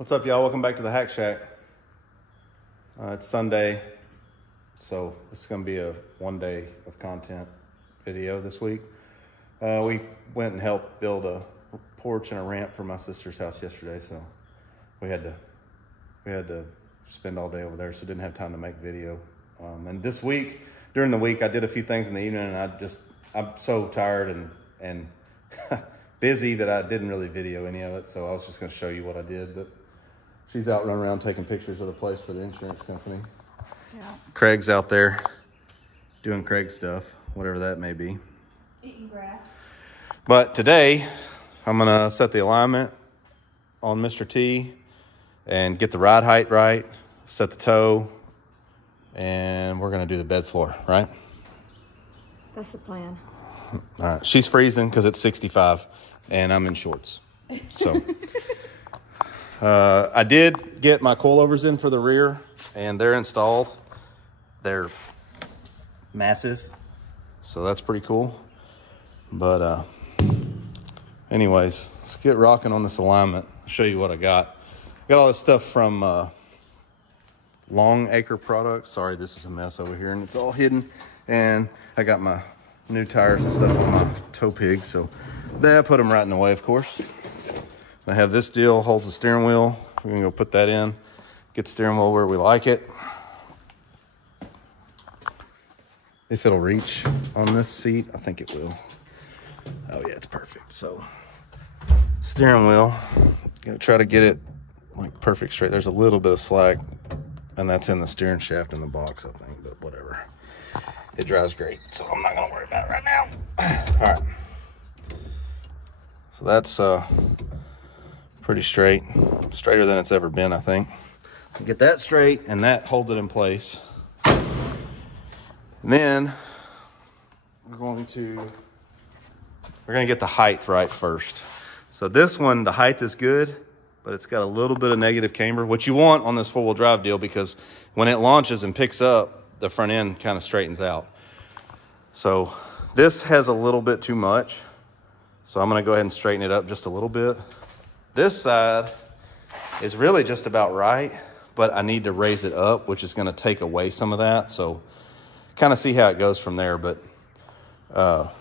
What's up, y'all? Welcome back to the Hack Shack. It's Sunday, so this is going to be a 1 day of content video this week. We went and helped build a porch and a ramp for my sister's house yesterday, so we had to spend all day over there, so didn't have time to make video. And this week, during the week, I did a few things in the evening, and I'm so tired and busy that I didn't really video any of it, so I was just going to show you what I did. But she's out running around taking pictures of the place for the insurance company. Yeah. Craig's out there doing Craig stuff, whatever that may be. Eating grass. But today, I'm going to set the alignment on Mr. T and get the ride height right, set the toe, and we're going to do the bed floor, right? That's the plan. All right. She's freezing because it's 65, and I'm in shorts. So I did get my coilovers in for the rear, and they're installed. They're massive, so that's pretty cool. But anyways, let's get rocking on this alignment. I'll show you what I got. Got all this stuff from Long Acre Products. Sorry, this is a mess over here, and it's all hidden. And I got my new tires and stuff on my tow pig, so I put them right in the way, of course. I have this deal, holds the steering wheel. We're gonna go put that in, get the steering wheel where we like it. If it'll reach on this seat, I think it will. Oh yeah, it's perfect. So steering wheel, gonna try to get it like perfect straight. There's a little bit of slack, and that's in the steering shaft in the box, I think, but whatever. It drives great, so I'm not gonna worry about it right now. All right. So that's pretty straight, straighter than it's ever been, I think. Get that straight, and that holds it in place. And then we're gonna get the height right first. So this one, the height is good, but it's got a little bit of negative camber, which you want on this four-wheel drive deal, because when it launches and picks up, the front end kind of straightens out. So this has a little bit too much, so I'm gonna go ahead and straighten it up just a little bit. This side is really just about right, but I need to raise it up, which is gonna take away some of that. So kind of see how it goes from there. But right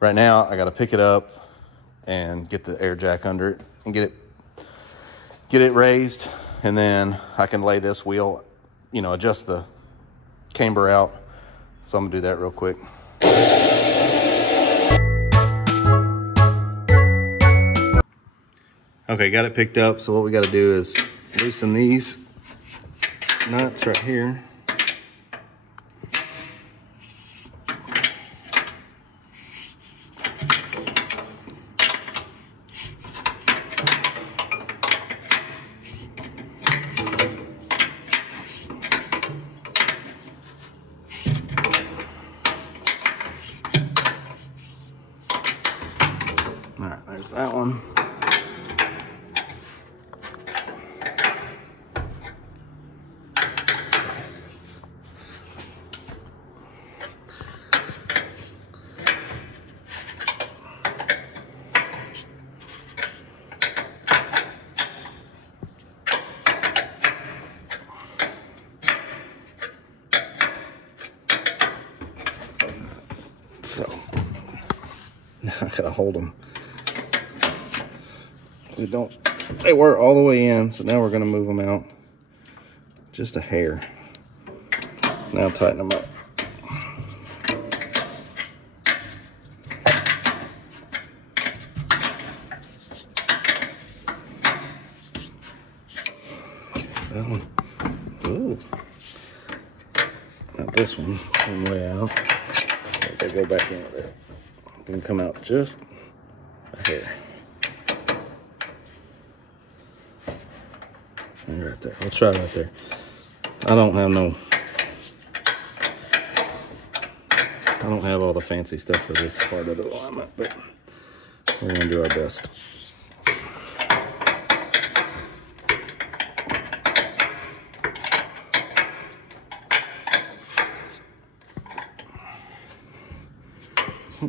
now I gotta pick it up and get the air jack under it and get it raised. And then I can lay this wheel, you know, adjust the camber out. So I'm gonna do that real quick. Okay, got it picked up. So what we got to do is loosen these nuts right here. All right, there's that one. So now I gotta hold them. They were all the way in, so now we're gonna move them out just a hair. Now tighten them up. That one. Ooh. Now this one came way out. They go back in there. It can come out just a hair. Right there. Let's try it right there. I don't have all the fancy stuff for this part of the alignment, but we're gonna do our best.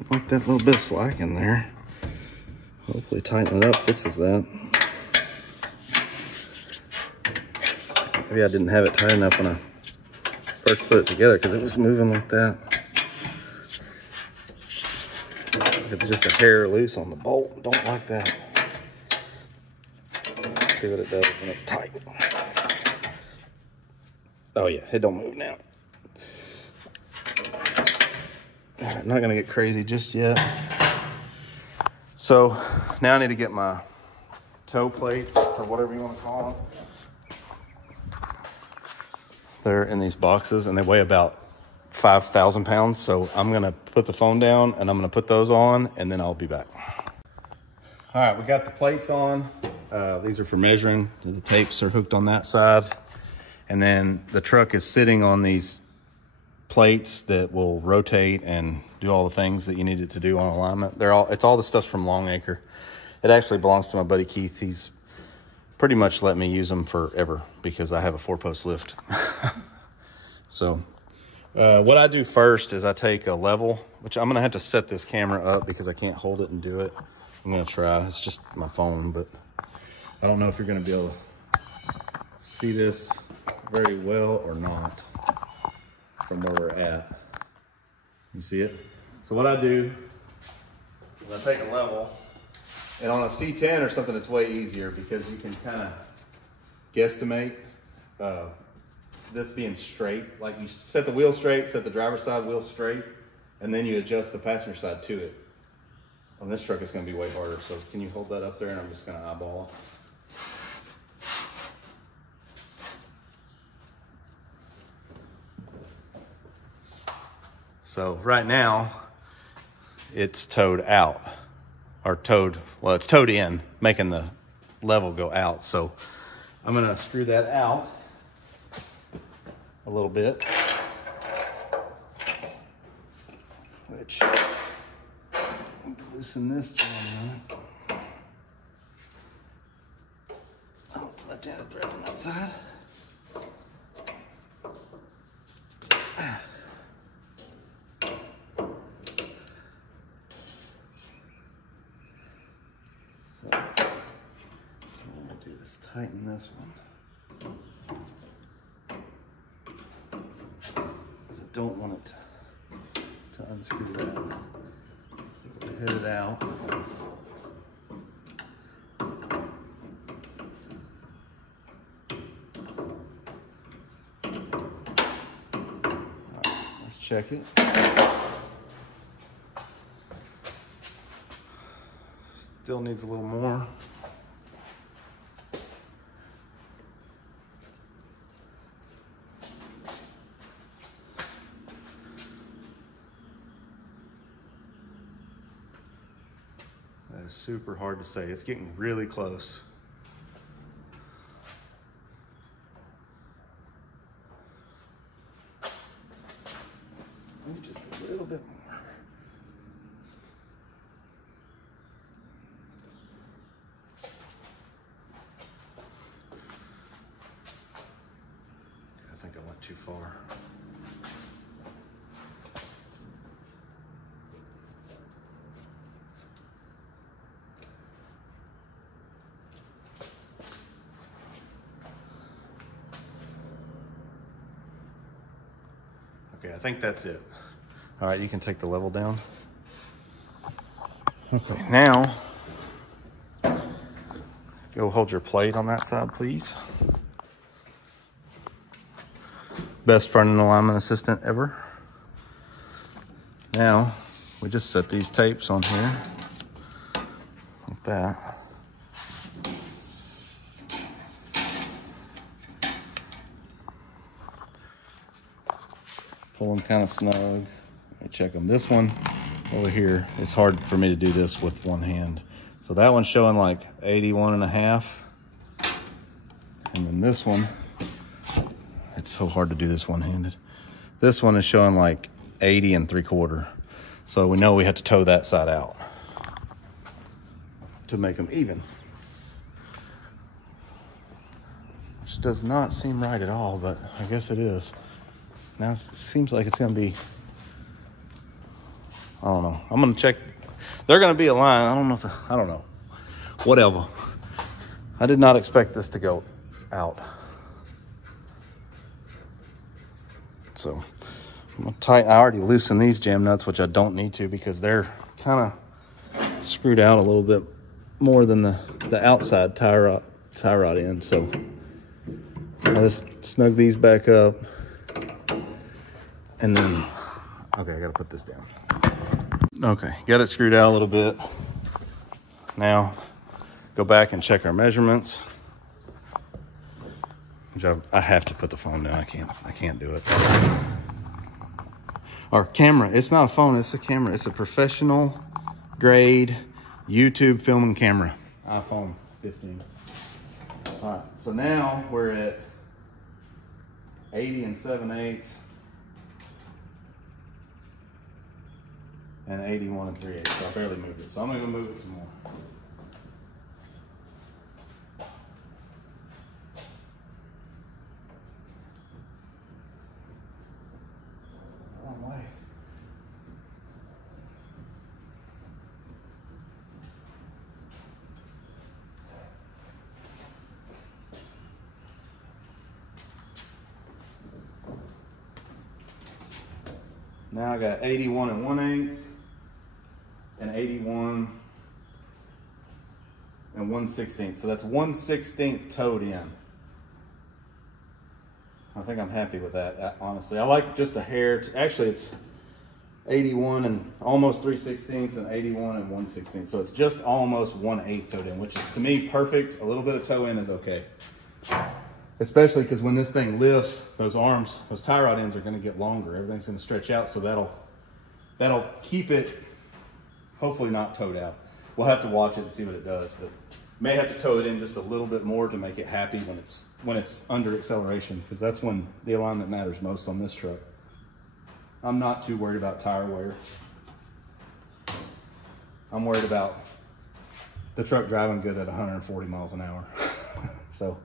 Like that little bit of slack in there. Hopefully tighten it up fixes that. Maybe I didn't have it tight enough when I first put it together because it was moving like that. It's just a hair loose on the bolt. Don't like that. Let's see what it does when it's tight. Oh yeah, it don't move now. I'm not gonna get crazy just yet. So now I need to get my toe plates, or whatever you want to call them. They're in these boxes and they weigh about 5,000 pounds. So I'm gonna put the phone down and I'm gonna put those on and then I'll be back. All right, we got the plates on. These are for measuring. The tapes are hooked on that side. And then the truck is sitting on these plates that will rotate and do all the things that you need it to do on alignment. It's all the stuff from Longacre. It actually belongs to my buddy Keith. He's pretty much let me use them forever because I have a 4-post lift. So what I do first is I take a level, which I'm gonna have to set this camera up because I can't hold it and do it. I'm gonna try. It's just my phone, but I don't know if you're gonna be able to see this very well or not from where we're at. You see it? So what I do is I take a level, and on a C10 or something, it's way easier because you can kind of guesstimate this being straight. Like you set the wheel straight, set the driver's side wheel straight, and then you adjust the passenger side to it. On this truck, it's gonna be way harder. So can you hold that up there and I'm just gonna eyeball it. So right now, it's towed out, or well, it's towed in, making the level go out. So I'm gonna screw that out a little bit, which loosen this joint up. Oh, it's left-handed thread on that side. So what I'm gonna do is tighten this one, because I don't want it to unscrew that. Hit it out. Alright, let's check it. Still needs a little more. That is super hard to say. It's getting really close. Maybe just a little bit more. I think I went too far. Okay, I think that's it. All right, you can take the level down. Okay, now, go hold your plate on that side, please. Best front end alignment assistant ever. Now, we just set these tapes on here, like that. Pull them kind of snug. Let me check them. This one over here, it's hard for me to do this with one hand. So that one's showing like 81.5. And then this one, it's so hard to do this one-handed. This one is showing like 80 3/4. So we know we have to tow that side out to make them even. Which does not seem right at all, but I guess it is. Now it seems like it's gonna be, I don't know. I'm gonna check. They're gonna be aligned. I don't know if I don't know. Whatever. I did not expect this to go out. So I'm gonna tighten. I already loosened these jam nuts, which I don't need to because they're kind of screwed out a little bit more than the outside tie rod end. So I just snug these back up, and then, okay, I gotta put this down. Okay, got it screwed out a little bit. Now, go back and check our measurements. Which I have to put the phone down. I can't do it. Our camera, it's not a phone, it's a camera. It's a professional grade YouTube filming camera. iPhone 15. All right, so now we're at 80 7/8 and 81 3/8. So I barely moved it. So I'm gonna move it some more. Wrong way. Now I got 81 1/8 and 81 1/16. So that's 1/16 towed in. I think I'm happy with that, honestly. I like just a hair. Actually, it's 81 and almost 3/16 and 81 1/16. So it's just almost 1/8 towed in, which is to me perfect. A little bit of toe in is okay. Especially because when this thing lifts, those arms, those tie rod ends are going to get longer. Everything's going to stretch out, so that'll keep it hopefully not towed out. We'll have to watch it and see what it does, but may have to tow it in just a little bit more to make it happy when it's under acceleration, because that's when the alignment matters most on this truck. I'm not too worried about tire wear. I'm worried about the truck driving good at 140 miles an hour. So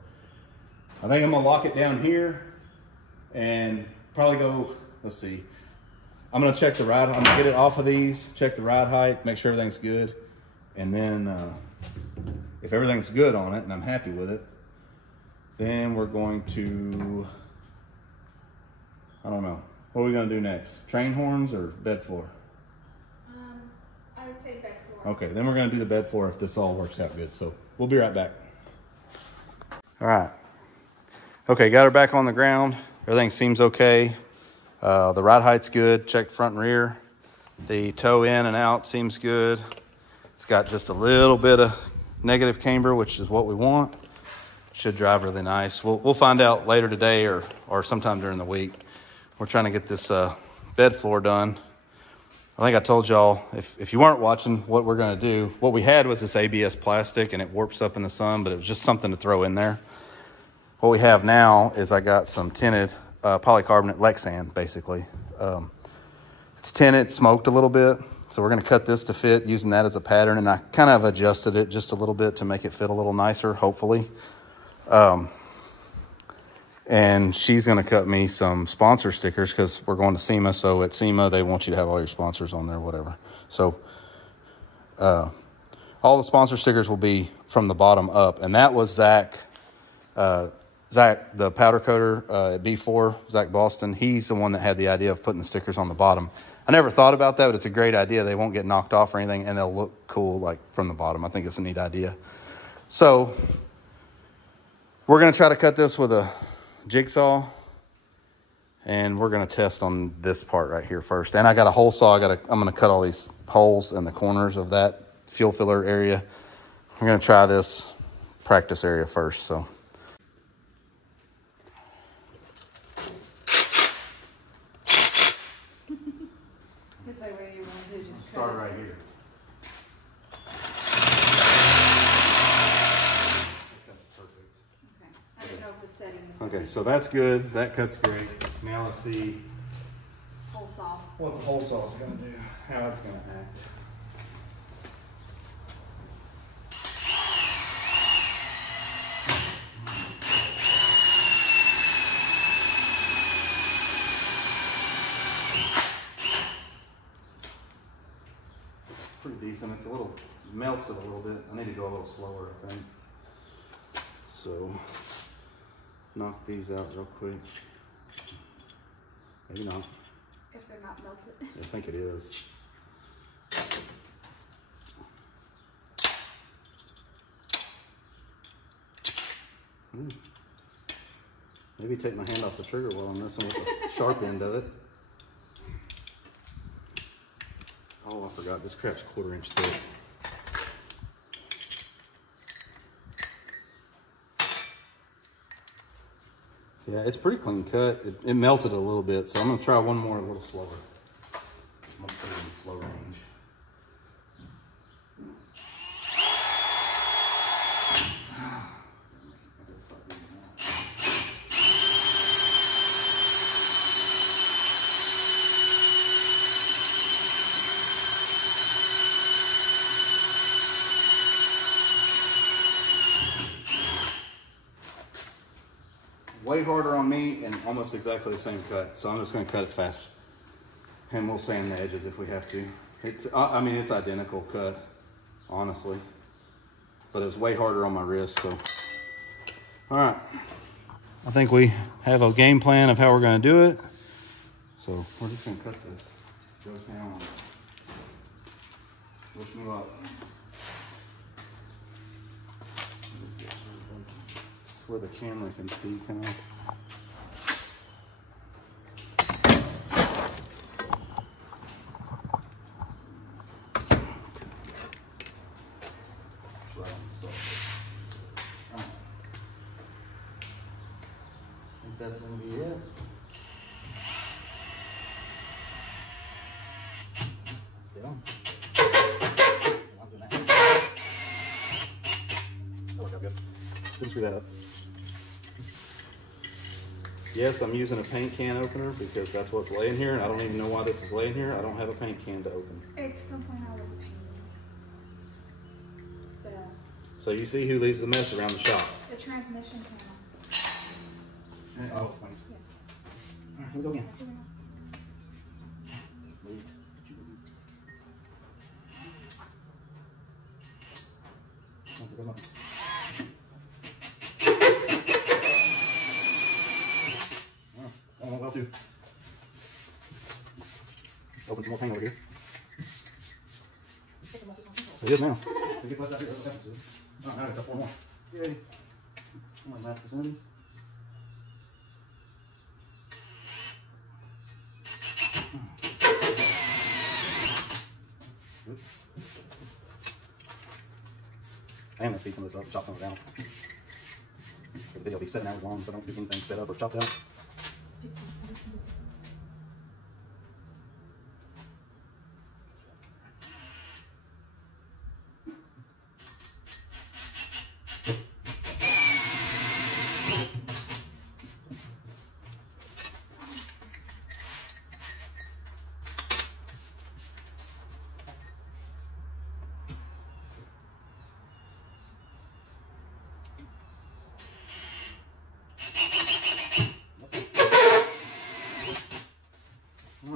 I think I'm gonna lock it down here and probably go, let's see. I'm gonna check the ride, I'm gonna get it off of these, check the ride height, make sure everything's good. And then if everything's good on it and I'm happy with it, then we're going to, I don't know. What are we gonna do next? Train horns or bed floor? I would say bed floor. Okay, then we're gonna do the bed floor if this all works out good. So we'll be right back. All right. Okay, got her back on the ground. Everything seems okay. The ride height's good. Checked front and rear. The toe in and out seems good. It's got just a little bit of negative camber, which is what we want. Should drive really nice. We'll find out later today or sometime during the week. We're trying to get this bed floor done. I think I told y'all, if you weren't watching, what we're gonna do. What we had was this ABS plastic and it warps up in the sun, but it was just something to throw in there. What we have now is I got some tinted polycarbonate Lexan, basically. It's tinted, smoked a little bit. So we're gonna cut this to fit using that as a pattern, and I kind of adjusted it just a little bit to make it fit a little nicer, hopefully. And she's gonna cut me some sponsor stickers because we're going to SEMA. So at SEMA, they want you to have all your sponsors on there, whatever. So all the sponsor stickers will be from the bottom up. And that was Zach, the powder coater at B4, Zach Boston. He's the one that had the idea of putting the stickers on the bottom. I never thought about that, but it's a great idea. They won't get knocked off or anything, and they'll look cool like from the bottom. I think it's a neat idea. So we're gonna try to cut this with a jigsaw, and we're gonna test on this part right here first. And I got a hole saw. I'm gonna cut all these holes in the corners of that fuel filler area. We're gonna try this practice area first. So. Is that what you want to do? Just Start right here. That's perfect. Okay. I don't know if the settings. Okay, so that's good. That cuts great. Now let's see Hole saw. what the hole saw is going to do, how it's going to act. Pretty decent. It's a little, melts it a little bit. I need to go a little slower, I think. So, knock these out real quick. Maybe not. If they're not melted. I think it is. Maybe take my hand off the trigger while I'm messing with the sharp end of it. Oh, I forgot. This crap's 1/4 inch thick. Yeah, it's pretty clean cut. It melted a little bit, so I'm going to try one more a little slower. I'm going to put it in slow range. Way harder on me and almost exactly the same cut. So I'm just gonna cut it fast. And we'll sand the edges if we have to. I mean, it's identical cut, honestly. But it was way harder on my wrist, so. All right. I think we have a game plan of how we're gonna do it. So we're just gonna cut this. Goes down. Push me up. Where the camera can see kind of. Right on the side. I think that's gonna be it. Stay on. That worked out good. Didn't screw that up. Yes, I'm using a paint can opener because that's what's laying here, and I don't even know why this is laying here. I don't have a paint can to open. It's from when I was painting. So you see who leaves the mess around the shop. The transmission channel. Oh, funny. Yes. All right, here we go again. Well, too. Open some more paint over here. It is now. It gets left out here. Oh, now I got 4 more. Yay. Somebody left this in. Good. I am going to speed some of this up and chop some of it down. The video will be 7 hours long, so don't do anything sped up or chopped out.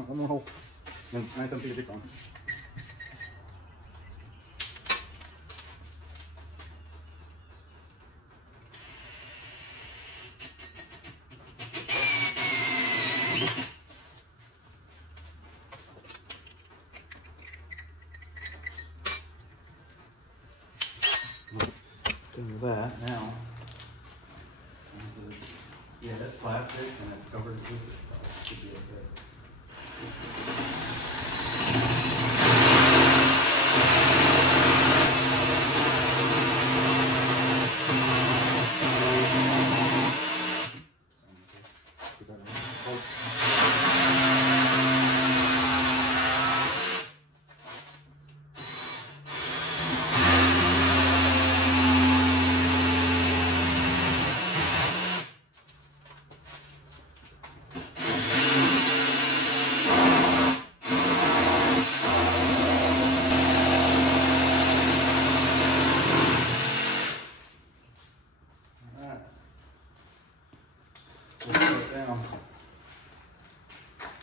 One more hole. Then 9-7 feet of jigsaw. Do that now. Yeah, that's plastic and it's covered with it. Should be okay.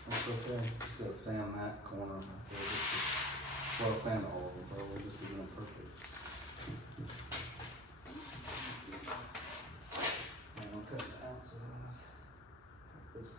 That's okay. Just gotta sand that corner. Well, sand all of it, but we're just doing it perfect. And I'll cut the outside like this.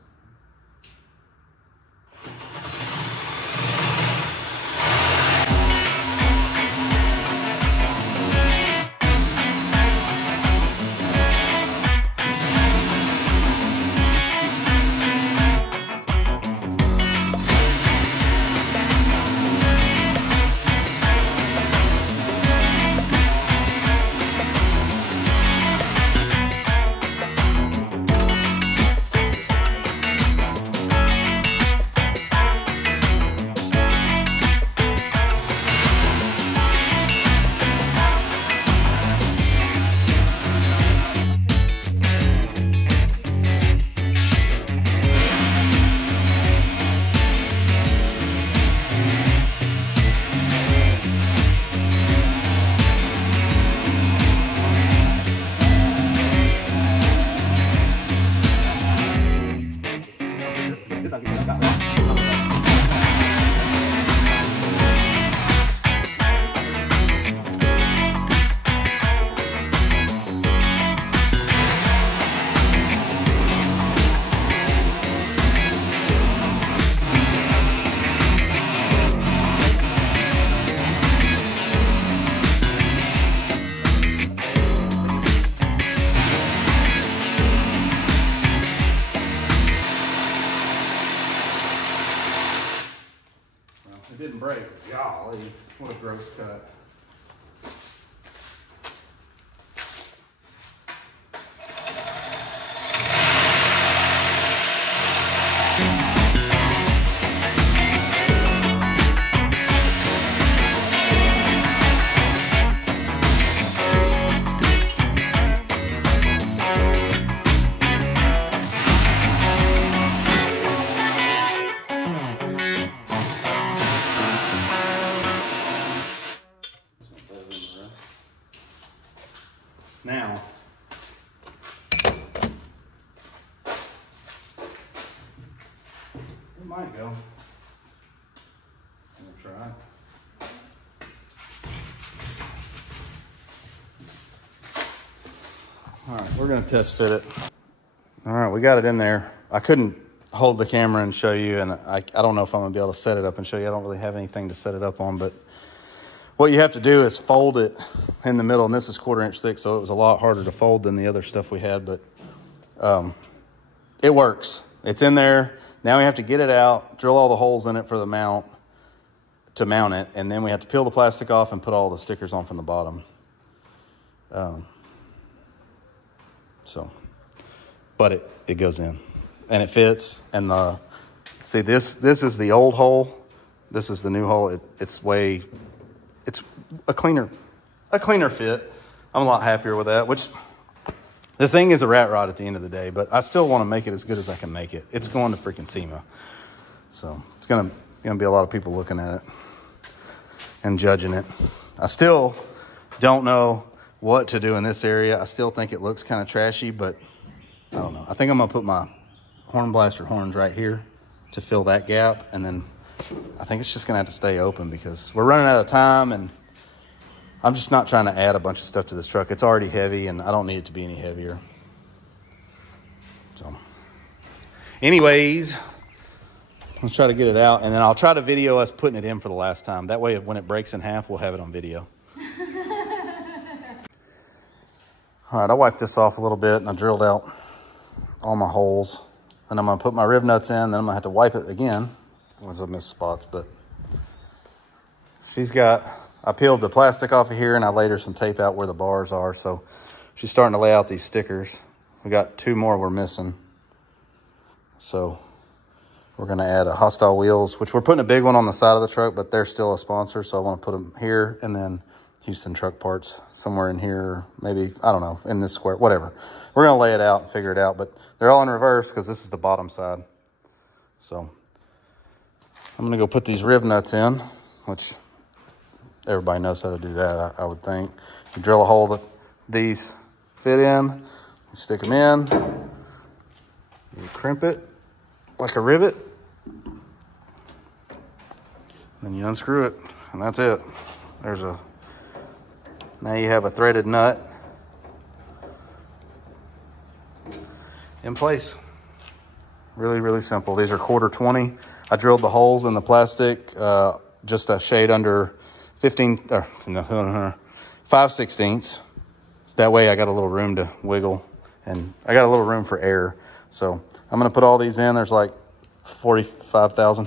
gross cut. Now, it might go. I'm gonna try. All right, we're gonna test fit it. All right, we got it in there. I couldn't hold the camera and show you, and I don't know if I'm gonna be able to set it up and show you. I don't really have anything to set it up on, but what you have to do is fold it in the middle, and this is 1/4 inch thick, so it was a lot harder to fold than the other stuff we had, but it works. It's in there. Now we have to get it out, drill all the holes in it for the mount, to mount it, and then we have to peel the plastic off and put all the stickers on from the bottom. But it goes in, and it fits, and see, this is the old hole. This is the new hole. It's a cleaner fit. I'm a lot happier with that, which the thing is a rat rod at the end of the day, but I still want to make it as good as I can make it. It's going to freaking SEMA. So it's gonna be a lot of people looking at it and judging it. I still don't know what to do in this area. I still think it looks kind of trashy, but I don't know. I think I'm gonna put my horn blaster horns right here to fill that gap, and then I think it's just gonna have to stay open because we're running out of time, and I'm just not trying to add a bunch of stuff to this truck. It's already heavy, and I don't need it to be any heavier. So anyways, let's try to get it out, and then I'll try to video us putting it in for the last time. That way, when it breaks in half, we'll have it on video. All right, I wiped this off a little bit, and I drilled out all my holes. And I'm gonna put my rib nuts in, then I'm gonna have to wipe it again. Once I miss spots, but I peeled the plastic off of here, and I laid her some tape out where the bars are. So she's starting to lay out these stickers. We got 2 more we're missing. So we're gonna add a Hostile Wheels, which we're putting a big one on the side of the truck, but they're still a sponsor. So I wanna put them here, and then Houston Truck Parts somewhere in here, maybe, I don't know, in this square, whatever. We're gonna lay it out and figure it out, but they're all in reverse because this is the bottom side. So I'm gonna go put these rib nuts in, which everybody knows how to do that, I would think. You drill a hole that these fit in, you stick them in, you crimp it like a rivet, then you unscrew it, and that's it. Now you have a threaded nut in place. Really, really simple. These are 1/4 20. I drilled the holes in the plastic just a shade under 5/16. That way I got a little room to wiggle, and I got a little room for air. So I'm gonna put all these in. There's like 45,000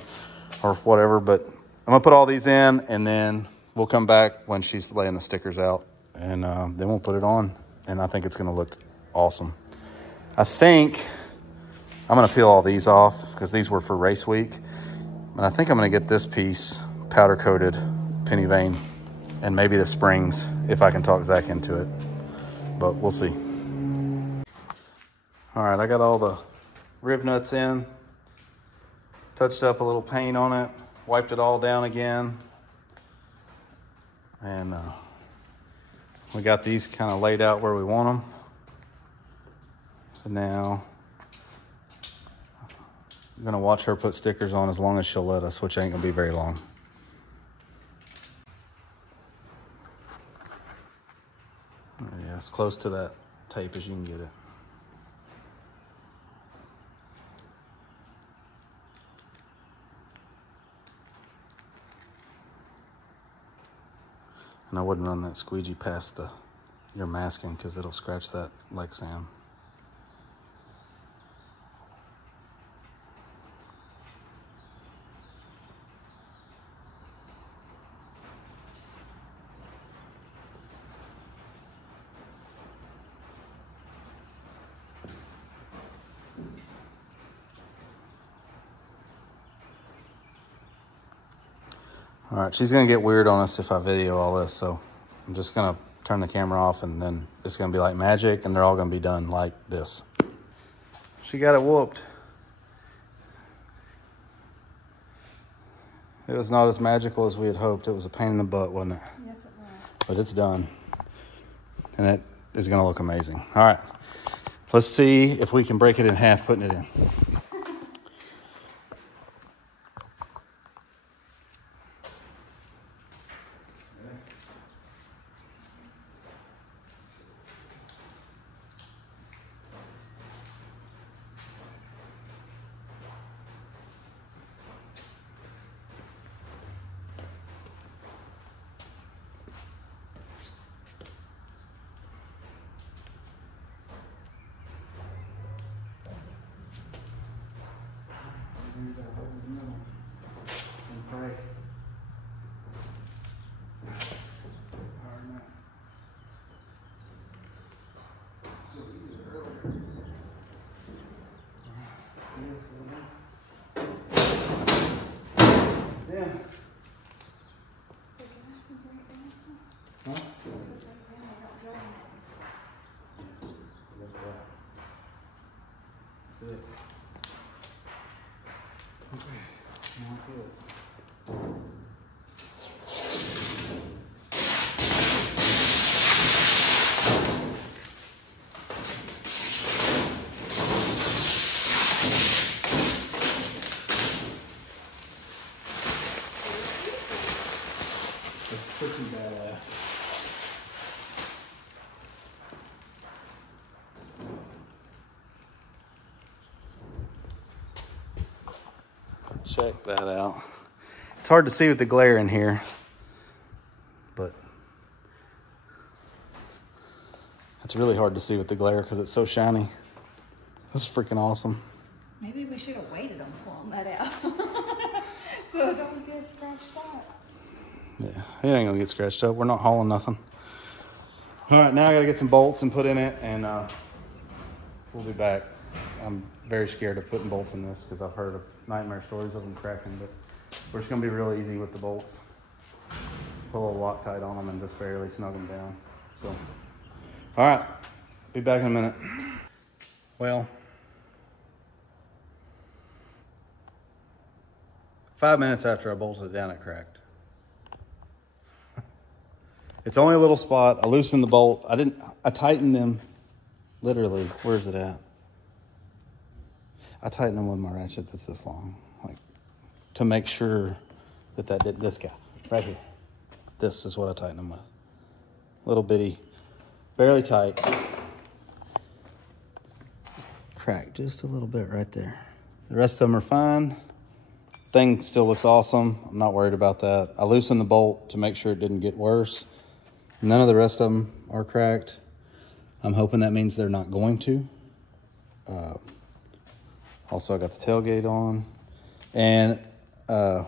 or whatever, but I'm gonna put all these in, and then we'll come back when she's laying the stickers out, and then we'll put it on, and I think it's gonna look awesome. I think I'm gonna peel all these off because these were for race week, and I think I'm gonna get this piece powder coated penny vane, and maybe the springs if I can talk Zach into it, but we'll see. All right, I got all the rib nuts in, touched up a little paint on it, wiped it all down again, and we got these kind of laid out where we want them. So now I'm gonna watch her put stickers on as long as she'll let us, which ain't gonna be very long. Yeah, as close to that tape as you can get it. And I wouldn't run that squeegee past your masking because it'll scratch that like sand. All right, she's gonna get weird on us if I video all this, so I'm just gonna turn the camera off and then it's gonna be like magic and they're all gonna be done like this. She got it whooped. It was not as magical as we had hoped. It was a pain in the butt, wasn't it? Yes, it was. But it's done. And it is gonna look amazing. All right, let's see if we can break it in half putting it in. That's it. Okay. Now good. It's pretty badass. Check that out. It's hard to see with the glare in here, but it's really hard to see with the glare because it's so shiny. This is freaking awesome. Maybe we should have waited on pulling that out. So it don't get scratched out. Yeah, it ain't gonna get scratched up. We're not hauling nothing. All right, now I gotta get some bolts and put in it, and we'll be back. I'm very scared of putting bolts in this because I've heard of nightmare stories of them cracking, but we're just gonna be real easy with the bolts. Put a little Loctite on them and just barely snug them down. So, all right, be back in a minute. Well, 5 minutes after I bolted it down, it cracked. It's only a little spot. I loosened the bolt. I tightened them, literally, where's it at? I tightened them with my ratchet that's this long, like, to make sure that didn't, this guy, right here. This is what I tightened them with. Little bitty, barely tight. Cracked just a little bit right there. The rest of them are fine. Thing still looks awesome. I'm not worried about that. I loosened the bolt to make sure it didn't get worse. None of the rest of them are cracked. I'm hoping that means they're not going to. Also, I got the tailgate on. And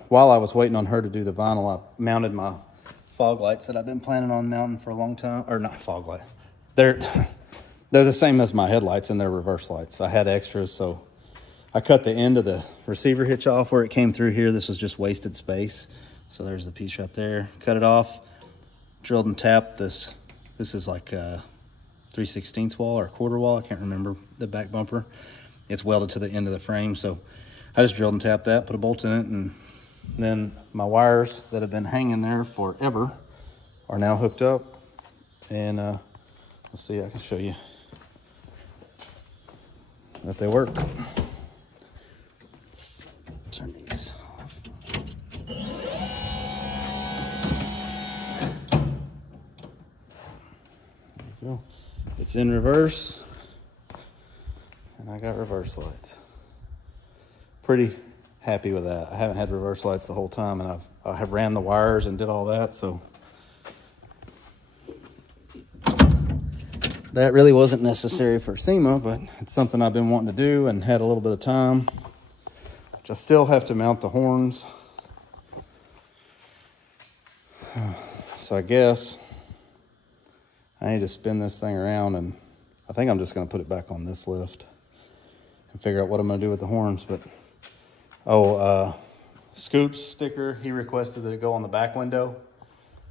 while I was waiting on her to do the vinyl, I mounted my fog lights that I've been planning on mounting for a long time. Or not fog light. They're the same as my headlights, and they're reverse lights. I had extras, so I cut the end of the receiver hitch off where it came through here. This was just wasted space. So there's the piece right there. Cut it off, drilled and tapped this. This is like a 3/16 wall or a quarter wall. I can't remember the back bumper. It's welded to the end of the frame. So I just drilled and tapped that, put a bolt in it, and then my wires that have been hanging there forever are now hooked up. And let's see, I can show you that they work. Let's turn these off. There you go. It's in reverse, and I got reverse lights. Pretty happy with that. I haven't had reverse lights the whole time, and I have ran the wires and did all that, so that really wasn't necessary for SEMA, but it's something I've been wanting to do and had a little bit of time. Which I still have to mount the horns. So I guess I need to spin this thing around, and I think I'm just going to put it back on this lift and figure out what I'm going to do with the horns. But Scoops sticker. He requested that it go on the back window.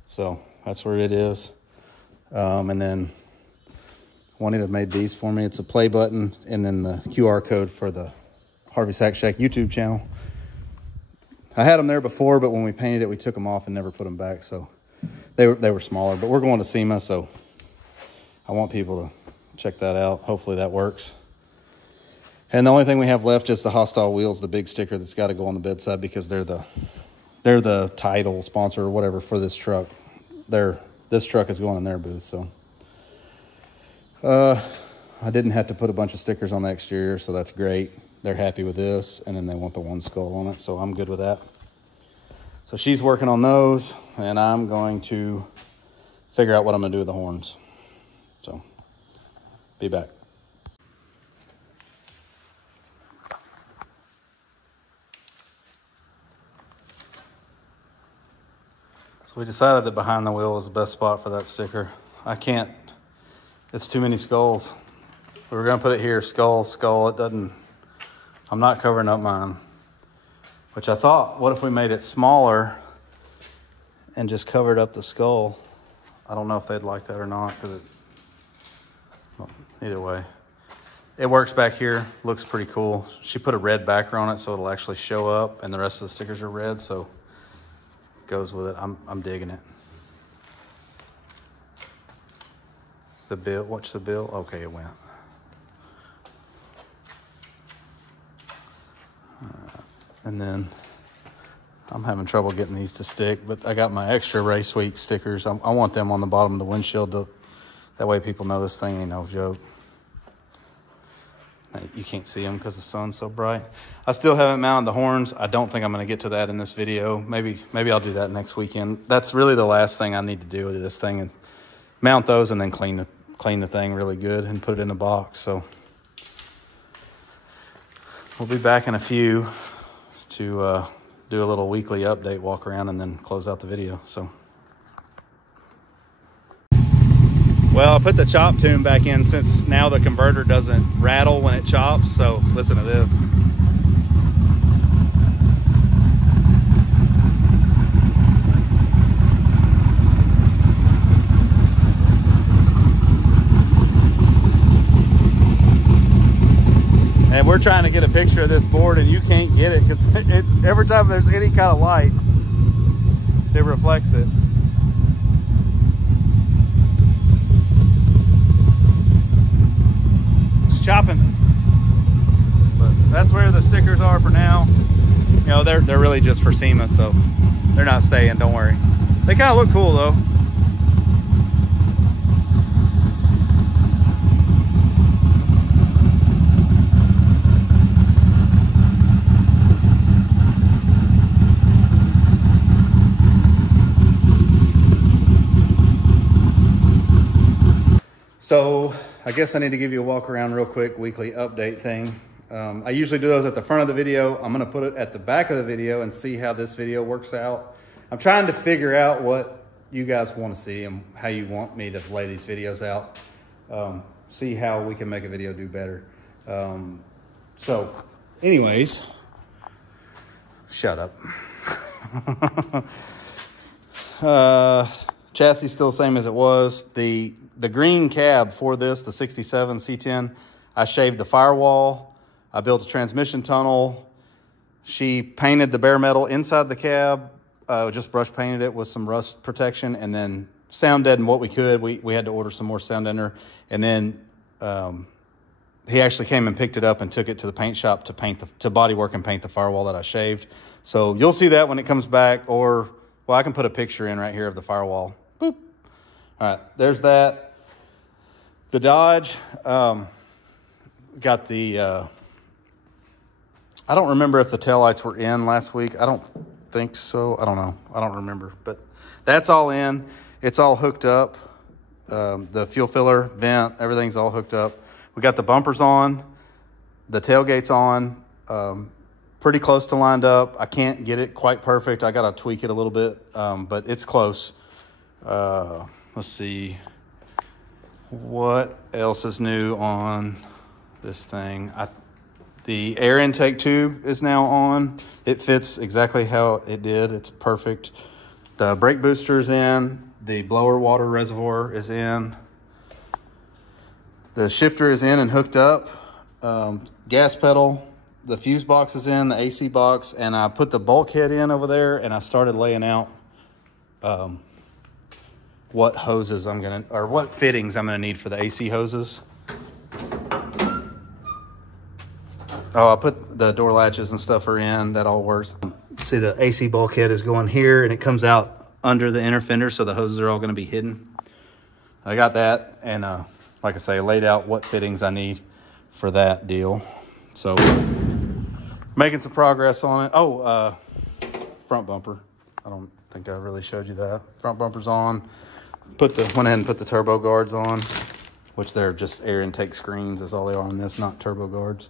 So that's where it is. And then Juanita have made these for me. It's a play button and then the QR code for the Harvey's Hack Shack YouTube channel. I had them there before, but when we painted it, we took them off and never put them back. So they were smaller, but we're going to SEMA, so I want people to check that out. Hopefully that works. And the only thing we have left is the Hostile Wheels, the big sticker that's got to go on the bedside because they're the title sponsor or whatever for this truck. This truck is going in their booth, so. I didn't have to put a bunch of stickers on the exterior, so that's great. They're happy with this, and then they want the one skull on it, so I'm good with that. So she's working on those, and I'm going to figure out what I'm going to do with the horns. So, be back. So we decided that behind the wheel was the best spot for that sticker. I can't, it's too many skulls. We were going to put it here, skull, it doesn't, I'm not covering up mine. Which I thought, what if we made it smaller and just covered up the skull? I don't know if they'd like that or not, because well, either way. It works back here, looks pretty cool. She put a red backer on it so it'll actually show up, and the rest of the stickers are red, so it goes with it. I'm digging it. The bill, watch the bill. Okay, it went. And then I'm having trouble getting these to stick, but I got my extra Race Week stickers. I want them on the bottom of the windshield. That way people know this thing ain't no joke. You can't see them because the sun's so bright. I still haven't mounted the horns. I don't think I'm going to get to that in this video. Maybe I'll do that next weekend. That's really the last thing I need to do to this thing, is mount those and then clean the thing really good and put it in a box. So we'll be back in a few to do a little weekly update, walk around, and then close out the video. So, well, I put the chop tune back in since now the converter doesn't rattle when it chops. So listen to this. And we're trying to get a picture of this board, and you can't get it because every time there's any kind of light, it reflects it. It's chopping. But that's where the stickers are for now. You know, they're really just for SEMA, so they're not staying, don't worry. They kind of look cool though. So I guess I need to give you a walk around real quick, weekly update thing. I usually do those at the front of the video. I'm gonna put it at the back of the video and see how this video works out. I'm trying to figure out what you guys wanna see and how you want me to lay these videos out. See how we can make a video do better. So anyways, shut up. Chassis still the same as it was. The green cab for this, the 67 C10, I shaved the firewall. I built a transmission tunnel. She painted the bare metal inside the cab, just brush painted it with some rust protection, and then sound deadened what we could. We had to order some more sound deadener. And then he actually came and picked it up and took it to the paint shop to body work and paint the firewall that I shaved. So you'll see that when it comes back, or, well, I can put a picture in right here of the firewall. Boop. All right, there's that. The Dodge got the, I don't remember if the taillights were in last week. I don't think so. I don't know. I don't remember. But that's all in. It's all hooked up. The fuel filler, vent, everything's all hooked up. We got the bumpers on. The tailgate's on. Pretty close to lined up. I can't get it quite perfect. I got to tweak it a little bit, but it's close. Let's see. What else is new on this thing? The air intake tube is now on. It fits exactly how it did. It's perfect. The brake booster is in. The blower water reservoir is in. The shifter is in and hooked up. Gas pedal. The fuse box is in, the AC box, and I put the bulkhead in over there, and I started laying out what hoses what fittings I'm gonna need for the AC hoses. Oh, I put the door latches and stuff are in. That all works. See, the AC bulkhead is going here, and it comes out under the inner fender, so the hoses are all gonna be hidden. I got that, and like I say, laid out what fittings I need for that deal. So, making some progress on it. Oh, front bumper. I don't think I really showed you that. Front bumper's on. Went ahead and put the turbo guards on, which they're just air intake screens. That's all they are on this, not turbo guards.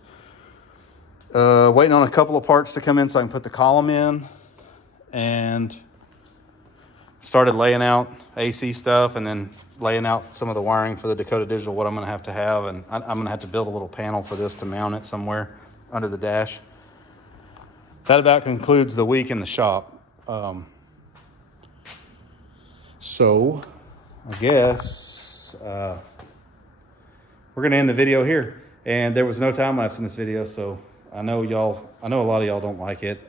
Waiting on a couple of parts to come in so I can put the column in, and started laying out AC stuff, and then laying out some of the wiring for the Dakota Digital, what I'm going to have, and I'm going to have to build a little panel for this to mount it somewhere under the dash. That about concludes the week in the shop. So I guess we're going to end the video here. And there was no time lapse in this video, so I know a lot of y'all don't like it.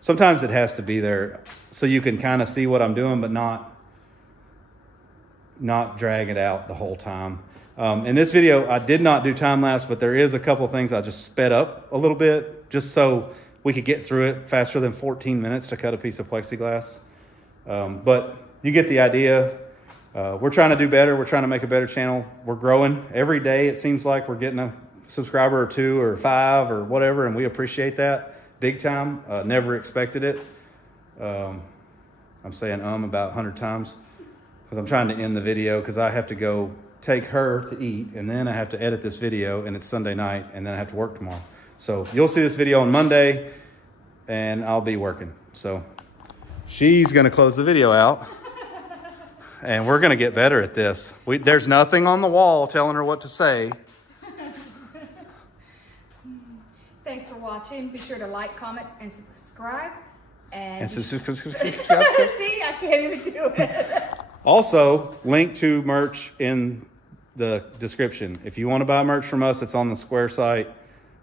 Sometimes it has to be there so you can kind of see what I'm doing, but not drag it out the whole time. In this video, I did not do time lapse, but there is a couple things I just sped up a little bit just so we could get through it faster than 14 minutes to cut a piece of plexiglass. But you get the idea. We're trying to do better. We're trying to make a better channel. We're growing every day. It seems like we're getting a subscriber or 2 or 5 or whatever, and we appreciate that big time. Never expected it. I'm saying about 100 times because I'm trying to end the video because I have to go take her to eat, and then I have to edit this video, and it's Sunday night, and then I have to work tomorrow. So you'll see this video on Monday, and I'll be working. So she's going to close the video out, and we're going to get better at this. There's nothing on the wall telling her what to say. Thanks for watching. Be sure to like, comment, and subscribe. See, I can't even do it. Also, link to merch in the description. If you want to buy merch from us, it's on the Square site.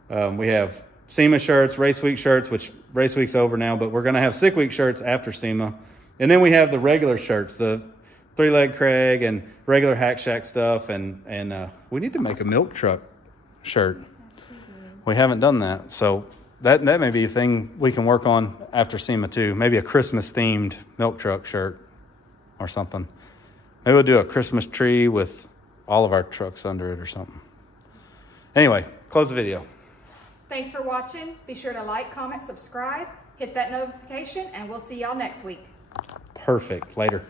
We have SEMA shirts, Race Week shirts, which Race Week's over now, but we're going to have Sick Week shirts after SEMA. And then we have the regular shirts, the 3-Leg Craig and regular Hack Shack stuff. And we need to make a milk truck shirt. We haven't done that. So that may be a thing we can work on after SEMA too. Maybe a Christmas-themed milk truck shirt or something. Maybe we'll do a Christmas tree with all of our trucks under it or something. Anyway, close the video. Thanks for watching. Be sure to like, comment, subscribe, hit that notification, and we'll see y'all next week. Perfect. Later.